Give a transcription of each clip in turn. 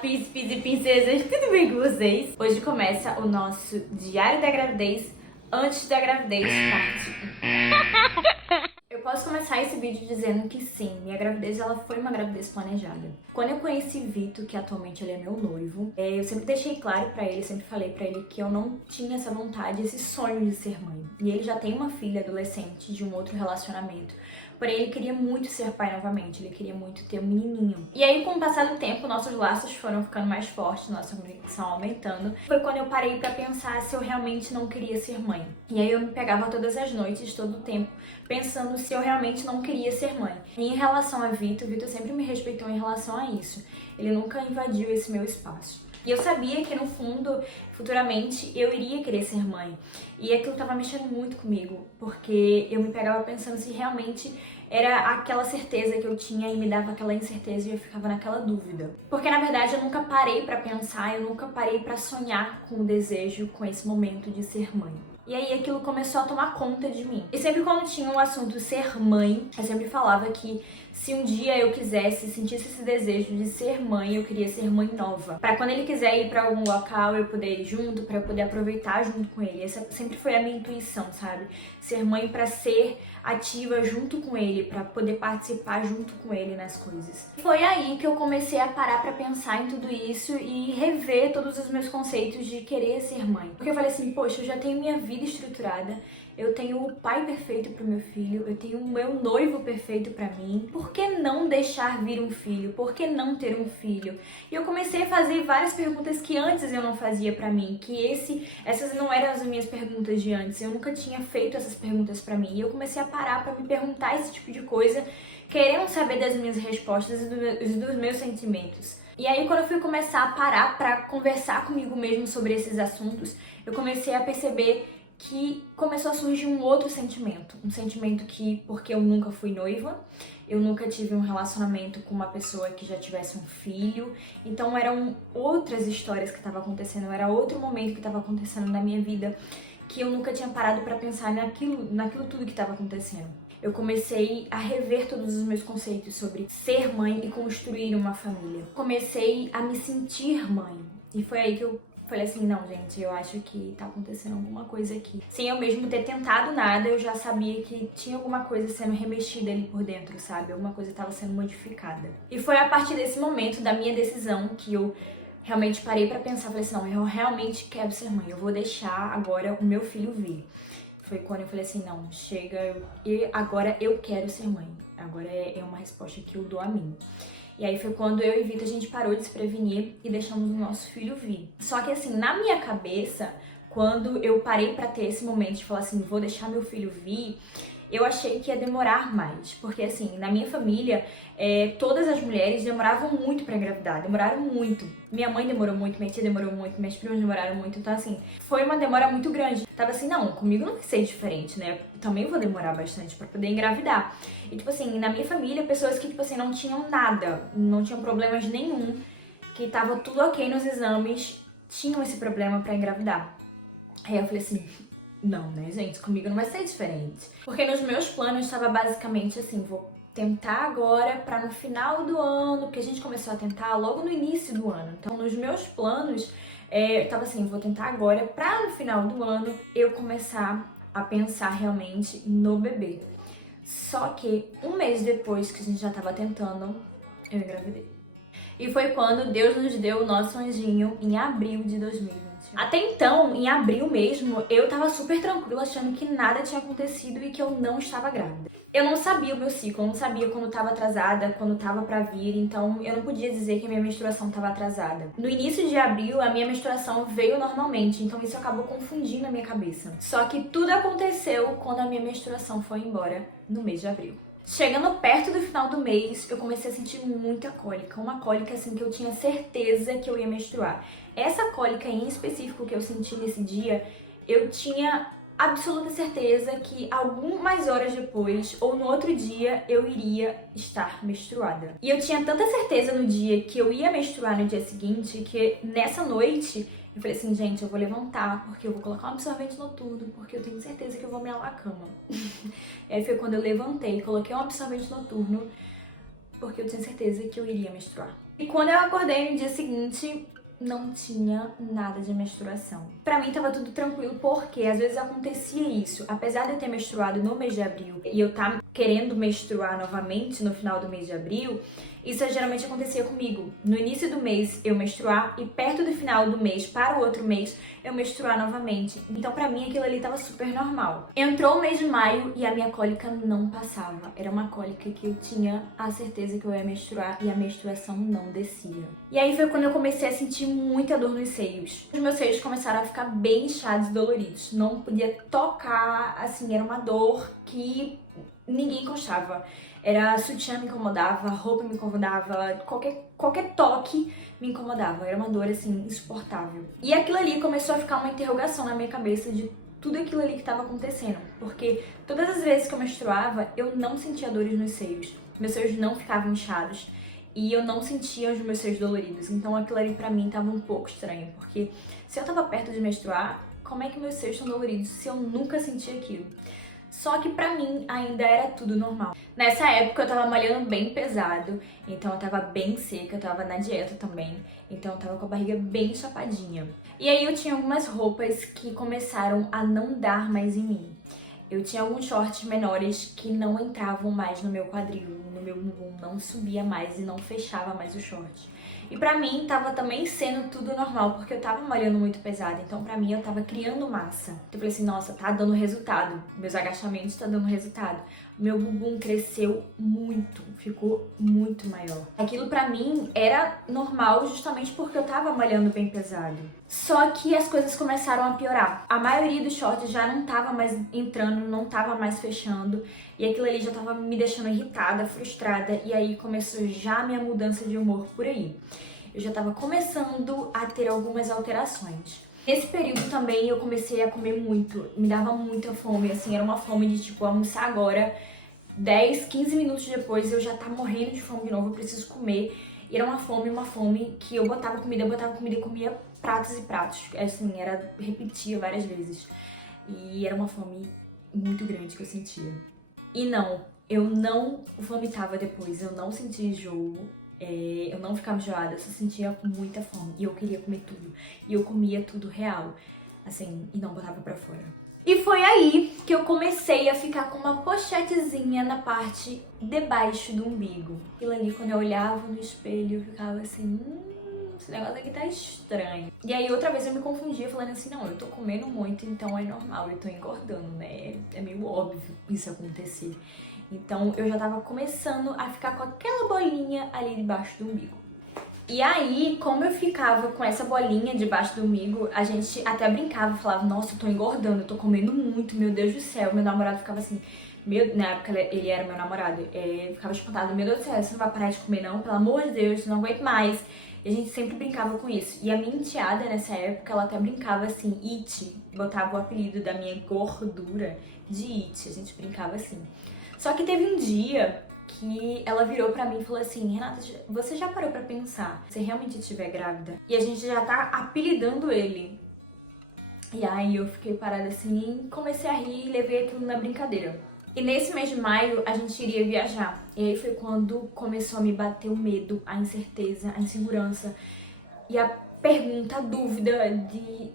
príncipes e princesas, tudo bem com vocês? Hoje começa o nosso Diário da Gravidez antes da gravidez, parte 1. Eu posso começar esse vídeo dizendo que sim, minha gravidez ela foi uma gravidez planejada. Quando eu conheci Vitor, que atualmente ele é meu noivo, eu sempre deixei claro pra ele, sempre falei pra ele que eu não tinha essa vontade, esse sonho de ser mãe. E ele já tem uma filha adolescente de um outro relacionamento. Porém, ele queria muito ser pai novamente, ele queria muito ter um menininho. E aí, com o passar do tempo, nossos laços foram ficando mais fortes, nossa conexão aumentando. Foi quando eu parei pra pensar se eu realmente não queria ser mãe. E aí eu me pegava todas as noites, todo o tempo, pensando se eu realmente não queria ser mãe. E em relação a Vitor, Vitor sempre me respeitou em relação a isso. Ele nunca invadiu esse meu espaço. E eu sabia que no fundo, futuramente, eu iria querer ser mãe. E aquilo tava mexendo muito comigo, porque eu me pegava pensando se realmente era aquela certeza que eu tinha e me dava aquela incerteza e eu ficava naquela dúvida. Porque na verdade eu nunca parei pra pensar, eu nunca parei pra sonhar com o desejo, com esse momento de ser mãe. E aí aquilo começou a tomar conta de mim. E sempre quando tinha um assunto ser mãe, eu sempre falava que se um dia eu quisesse, sentisse esse desejo de ser mãe, eu queria ser mãe nova. Pra quando ele quiser ir pra algum local, eu poder ir junto, pra eu poder aproveitar junto com ele. Essa sempre foi a minha intuição, sabe? Ser mãe pra ser ativa junto com ele, pra poder participar junto com ele nas coisas. Foi aí que eu comecei a parar pra pensar em tudo isso e rever todos os meus conceitos de querer ser mãe. Porque eu falei assim, poxa, eu já tenho minha vida estruturada, eu tenho o pai perfeito pro meu filho, eu tenho o meu noivo perfeito pra mim. Por que não deixar vir um filho? Por que não ter um filho? E eu comecei a fazer várias perguntas que antes eu não fazia pra mim, que essas não eram as minhas perguntas de antes. Eu nunca tinha feito essas perguntas pra mim. E eu comecei a parar pra me perguntar esse tipo de coisa, querendo saber das minhas respostas e dos meus sentimentos. E aí, quando eu fui começar a parar pra conversar comigo mesmo sobre esses assuntos, eu comecei a perceber que começou a surgir um outro sentimento. Um sentimento que, porque eu nunca fui noiva, eu nunca tive um relacionamento com uma pessoa que já tivesse um filho, então eram outras histórias que estavam acontecendo, era outro momento que estava acontecendo na minha vida, que eu nunca tinha parado pra pensar naquilo tudo que estava acontecendo. Eu comecei a rever todos os meus conceitos sobre ser mãe e construir uma família. Comecei a me sentir mãe. E foi aí que eu falei assim, não, gente, eu acho que tá acontecendo alguma coisa aqui. Sem eu mesmo ter tentado nada, eu já sabia que tinha alguma coisa sendo remexida ali por dentro, sabe? Alguma coisa estava sendo modificada. E foi a partir desse momento da minha decisão que eu realmente parei pra pensar, falei assim, não, eu realmente quero ser mãe, eu vou deixar agora o meu filho vir. Foi quando eu falei assim, não, chega, agora eu quero ser mãe. Agora é uma resposta que eu dou a mim. E aí foi quando eu e Vitor a gente parou de se prevenir e deixamos o nosso filho vir. Só que assim, na minha cabeça, quando eu parei pra ter esse momento de falar assim, vou deixar meu filho vir, eu achei que ia demorar mais, porque assim, na minha família, todas as mulheres demoravam muito pra engravidar, demoraram muito. Minha mãe demorou muito, minha tia demorou muito, minhas primas demoraram muito, então assim, foi uma demora muito grande. Tava assim, não, comigo não vai ser diferente, né? Eu também vou demorar bastante pra poder engravidar. E tipo assim, na minha família, pessoas que tipo assim, não tinham nada, não tinham problemas nenhum, que tava tudo ok nos exames, tinham esse problema pra engravidar. Aí eu falei assim, não, né, gente? Comigo não vai ser diferente. Porque nos meus planos estava basicamente assim, vou tentar agora pra no final do ano, porque a gente começou a tentar logo no início do ano. Então, nos meus planos, eu tava assim, vou tentar agora pra no final do ano eu começar a pensar realmente no bebê. Só que um mês depois que a gente já tava tentando, eu engravidei. E foi quando Deus nos deu o nosso anjinho em abril de 2021. Até então, em abril mesmo, eu tava super tranquila, achando que nada tinha acontecido e que eu não estava grávida. Eu não sabia o meu ciclo, eu não sabia quando tava atrasada, quando tava pra vir, então eu não podia dizer que a minha menstruação tava atrasada. No início de abril, a minha menstruação veio normalmente, então isso acabou confundindo a minha cabeça. Só que tudo aconteceu quando a minha menstruação foi embora no mês de abril. Chegando perto do final do mês, eu comecei a sentir muita cólica. Uma cólica assim que eu tinha certeza que eu ia menstruar. Essa cólica em específico que eu senti nesse dia, eu tinha absoluta certeza que algumas horas depois ou no outro dia eu iria estar menstruada. E eu tinha tanta certeza no dia que eu ia menstruar no dia seguinte que nessa noite eu falei assim, gente, eu vou levantar porque eu vou colocar um absorvente noturno, porque eu tenho certeza que eu vou melar a cama. E aí foi quando eu levantei, coloquei um absorvente noturno, porque eu tinha certeza que eu iria menstruar. E quando eu acordei no dia seguinte, não tinha nada de menstruação. Pra mim tava tudo tranquilo, porque às vezes acontecia isso. Apesar de eu ter menstruado no mês de abril e eu estar querendo menstruar novamente no final do mês de abril, isso geralmente acontecia comigo. No início do mês eu menstruar e perto do final do mês para o outro mês eu menstruar novamente. Então pra mim aquilo ali tava super normal. Entrou o mês de maio e a minha cólica não passava. Era uma cólica que eu tinha a certeza que eu ia menstruar e a menstruação não descia. E aí foi quando eu comecei a sentir muita dor nos seios. Os meus seios começaram a ficar bem inchados e doloridos. Não podia tocar, assim, era uma dor que ninguém encostava. Era sutiã me incomodava, roupa me incomodava, qualquer toque me incomodava. Era uma dor, assim, insuportável. E aquilo ali começou a ficar uma interrogação na minha cabeça de tudo aquilo ali que estava acontecendo. Porque todas as vezes que eu menstruava, eu não sentia dores nos seios. Meus seios não ficavam inchados. E eu não sentia os meus seios doloridos. Então aquilo ali pra mim tava um pouco estranho. Porque se eu tava perto de menstruar, como é que meus seios estão doloridos se eu nunca senti aquilo? Só que pra mim ainda era tudo normal. Nessa época eu tava malhando bem pesado, então eu tava bem seca, eu tava na dieta também, então eu tava com a barriga bem chapadinha. E aí eu tinha algumas roupas que começaram a não dar mais em mim. Eu tinha alguns shorts menores que não entravam mais no meu quadril, no meu bumbum, não subia mais e não fechava mais o short. E pra mim tava também sendo tudo normal, porque eu tava malhando muito pesado, então pra mim eu tava criando massa. Então eu falei assim, nossa, tá dando resultado, meus agachamentos tá dando resultado. Meu bumbum cresceu muito, ficou muito maior. Aquilo pra mim era normal justamente porque eu tava malhando bem pesado. Só que as coisas começaram a piorar. A maioria dos shorts já não tava mais entrando, não tava mais fechando. E aquilo ali já tava me deixando irritada, frustrada. E aí começou já a minha mudança de humor por aí. Eu já tava começando a ter algumas alterações. Nesse período também eu comecei a comer muito, me dava muita fome, assim, era uma fome de tipo almoçar agora, 10, 15 minutos depois eu já tava morrendo de fome de novo, eu preciso comer. E era uma fome que eu botava comida e comia pratos e pratos, assim, repetia várias vezes. E era uma fome muito grande que eu sentia. E não, eu não vomitava depois, eu não sentia enjoo. Eu não ficava enjoada, eu só sentia muita fome e eu queria comer tudo. E eu comia tudo real, assim, e não botava pra fora. E foi aí que eu comecei a ficar com uma pochetezinha na parte debaixo do umbigo. Aquilo ali, quando eu olhava no espelho, eu ficava assim, esse negócio aqui tá estranho. E aí outra vez eu me confundia falando assim, não, eu tô comendo muito, então é normal, eu tô engordando, né? É meio óbvio isso acontecer. Então eu já tava começando a ficar com aquela bolinha ali debaixo do umbigo. E aí, como eu ficava com essa bolinha debaixo do umbigo, a gente até brincava, falava, nossa, eu tô engordando, eu tô comendo muito, meu Deus do céu. Meu namorado ficava assim, na época ele era meu namorado, ficava espantado, meu Deus do céu, você não vai parar de comer não? Pelo amor de Deus, não aguento mais. E a gente sempre brincava com isso. E a minha enteada, nessa época, ela até brincava assim, It, botava o apelido da minha gordura de It, a gente brincava assim. Só que teve um dia que ela virou pra mim e falou assim, Renata, você já parou pra pensar se realmente estiver grávida? E a gente já tá apelidando ele. E aí eu fiquei parada assim, comecei a rir e levei aquilo na brincadeira. E nesse mês de maio a gente iria viajar. E aí foi quando começou a me bater o medo, a incerteza, a insegurança. E a pergunta, a dúvida de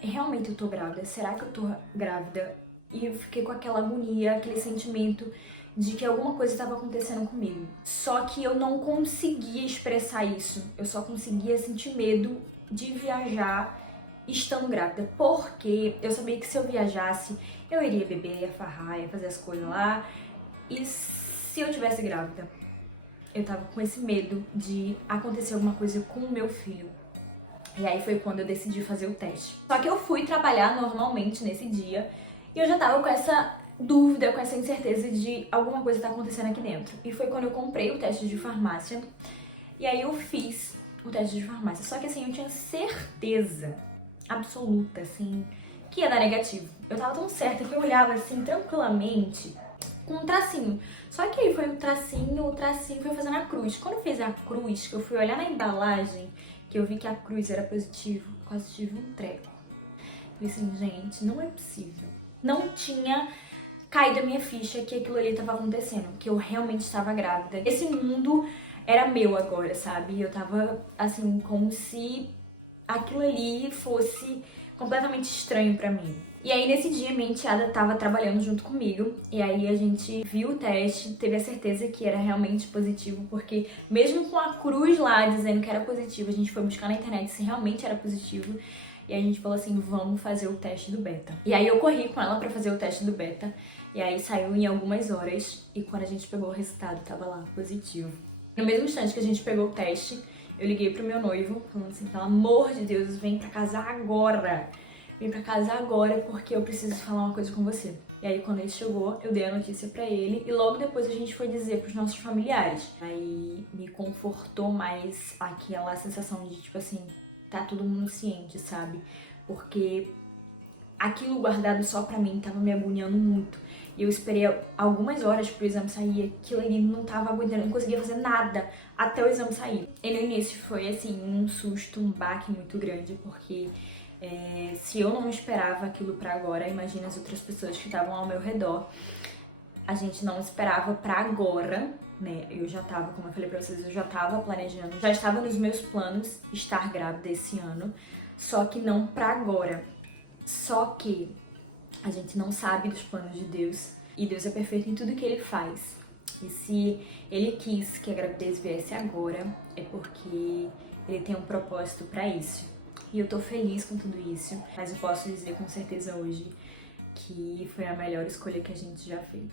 realmente eu tô grávida? Será que eu tô grávida? E eu fiquei com aquela agonia, aquele sentimento de que alguma coisa estava acontecendo comigo. Só que eu não conseguia expressar isso. Eu só conseguia sentir medo de viajar estando grávida. Porque eu sabia que se eu viajasse, eu iria beber, ia farrar, ia fazer as coisas lá. E se eu tivesse grávida, eu tava com esse medo de acontecer alguma coisa com o meu filho. E aí foi quando eu decidi fazer o teste. Só que eu fui trabalhar normalmente nesse dia e eu já tava com essa dúvida, com essa incerteza de alguma coisa tá acontecendo aqui dentro. E foi quando eu comprei o teste de farmácia e aí eu fiz o teste de farmácia. Só que assim, eu tinha certeza absoluta, assim, que ia dar negativo. Eu tava tão certa que eu olhava assim, tranquilamente, com um tracinho. Só que aí foi o tracinho foi fazendo a cruz. Quando eu fiz a cruz, que eu fui olhar na embalagem, que eu vi que a cruz era positivo, quase tive um treco. Falei assim, gente, não é possível. Não tinha caído a minha ficha que aquilo ali estava acontecendo, que eu realmente estava grávida. Esse mundo era meu agora, sabe? Eu tava, assim, como se aquilo ali fosse completamente estranho pra mim. E aí nesse dia minha enteada tava trabalhando junto comigo, e aí a gente viu o teste, teve a certeza que era realmente positivo, porque mesmo com a cruz lá dizendo que era positivo, a gente foi buscar na internet se realmente era positivo, e aí a gente falou assim, vamos fazer o teste do beta. E aí eu corri com ela pra fazer o teste do beta, e aí saiu em algumas horas, e quando a gente pegou o resultado, tava lá, positivo. No mesmo instante que a gente pegou o teste, eu liguei pro meu noivo, falando assim, pelo amor de Deus, vem pra casa agora. Vem pra casa agora porque eu preciso falar uma coisa com você. E aí quando ele chegou, eu dei a notícia pra ele e logo depois a gente foi dizer pros nossos familiares. Aí me confortou mais aquela sensação de tipo assim, tá todo mundo ciente, sabe? Porque aquilo guardado só pra mim tava me agoniando muito. E eu esperei algumas horas pro exame sair, aquilo ali não tava aguentando, eu não conseguia fazer nada até o exame sair. E no início foi assim, um susto, um baque muito grande, porque se eu não esperava aquilo pra agora, imagina as outras pessoas que estavam ao meu redor. A gente não esperava pra agora, né? Eu já tava, como eu falei pra vocês, eu já tava planejando, já estava nos meus planos estar grávida esse ano, só que não pra agora. Só que a gente não sabe dos planos de Deus e Deus é perfeito em tudo que Ele faz. E se Ele quis que a gravidez viesse agora, é porque Ele tem um propósito pra isso. E eu tô feliz com tudo isso, mas eu posso dizer com certeza hoje que foi a melhor escolha que a gente já fez.